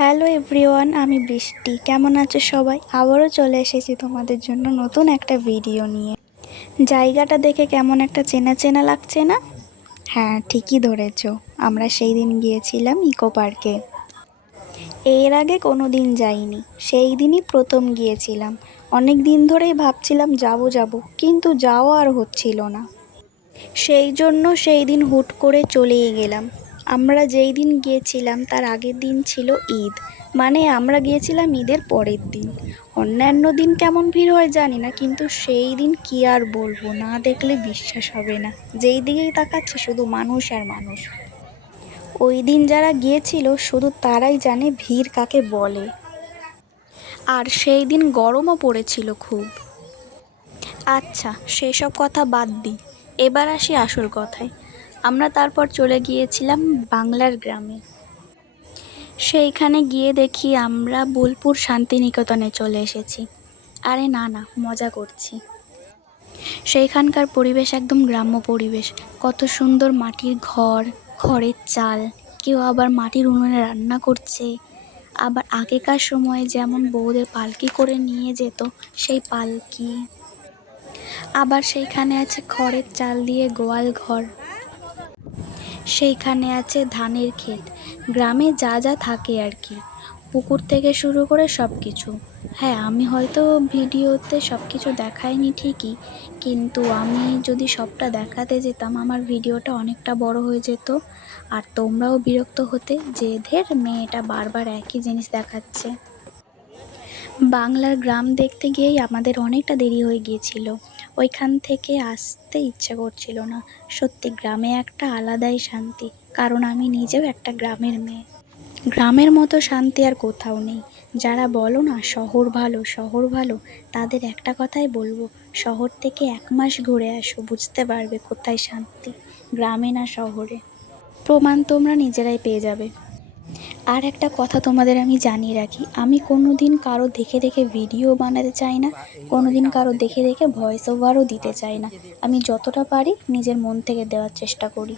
Hello everyone, আমি বৃষ্টি। কেমন আছো সবাই? আবারও চলে এসেছি তোমাদের জন্য নতুন একটা ভিডিও নিয়ে। জায়গাটা দেখে কেমন একটা চেনা চেনা লাগছে না? হ্যাঁ, ঠিকই ধরেছো, আমরা সেই দিন গিয়েছিলাম ইকো পার্কে। এর আগে কোনো দিন যাইনি, সেই দিনই প্রথম গিয়েছিলাম। অনেক দিন ধরেই ভাবছিলাম যাব কিন্তু যাওয়া আর হচ্ছিল না। সেই জন্য সেই দিন হুট করে চলেই গেলাম। আমরা যেই দিন গিয়েছিলাম তার আগের দিন ছিল ঈদ, মানে আমরা গিয়েছিলাম ঈদের পরের দিন। অন্যান্য দিন কেমন ভিড় হয় জানি না, কিন্তু সেই দিন কি আর বলবো, না দেখলে বিশ্বাস হবে না। যেই দিকেই তাকাচ্ছি শুধু মানুষ আর মানুষ। ওই দিন যারা গিয়েছিল শুধু তারাই জানে ভিড় কাকে বলে। আর সেই দিন গরমও পড়েছিল খুব। আচ্ছা, সেসব কথা বাদ দিই, এবার আসি আসল কথায়। আমরা তারপর চলে গিয়েছিলাম বাংলার গ্রামে। সেইখানে গিয়ে দেখি আমরা বোলপুর শান্তিনিকেতনে চলে এসেছি। আরে না না, মজা করছি। সেইখানকার পরিবেশ একদম গ্রাম্য পরিবেশ। কত সুন্দর মাটির ঘর, খড়ের চাল, কেউ আবার মাটির উনুনে রান্না করছে। আবার আগেকার সময়ে যেমন বউদের পালকি করে নিয়ে যেত, সেই পালকি। আবার সেইখানে আছে খড়ের চাল দিয়ে গোয়াল ঘর। সেইখানে আছে ধানের ক্ষেত, গ্রামে যা যা থাকে আর কি, পুকুর থেকে শুরু করে সব কিছু। হ্যাঁ, আমি হয়তো ভিডিওতে সব কিছু দেখাইনি ঠিকই, কিন্তু আমি যদি সবটা দেখাতে যেতাম আমার ভিডিওটা অনেকটা বড় হয়ে যেত। আর তোমরাও বিরক্ত হতে যে ধের মেয়েটা বারবার একই জিনিস দেখাচ্ছে। বাংলার গ্রাম দেখতে গিয়েই আমাদের অনেকটা দেরি হয়ে গিয়েছিল। ওইখান থেকে আসতে ইচ্ছা করছিল না। সত্যি গ্রামে একটা আলাদাই শান্তি, কারণ আমি নিজেও একটা গ্রামের মেয়ে। গ্রামের মতো শান্তি আর কোথাও নেই। যারা বলো না শহর ভালো শহর ভালো, তাদের একটা কথাই বলবো, শহর থেকে 1 মাস ঘুরে আসো, বুঝতে পারবে কোথায় শান্তি, গ্রামে না শহরে। প্রমাণ তোমরা নিজেরাই পেয়ে যাবে। আর একটা কথা তোমাদের আমি জানিয়ে রাখি, আমি কোনো দিন কারো দেখে দেখে ভিডিও বানাতে চাই না, কোনো দিন কারো দেখে দেখে ভয়েস ওভারও দিতে চাই না। আমি যতটা পারি নিজের মন থেকে দেওয়ার চেষ্টা করি।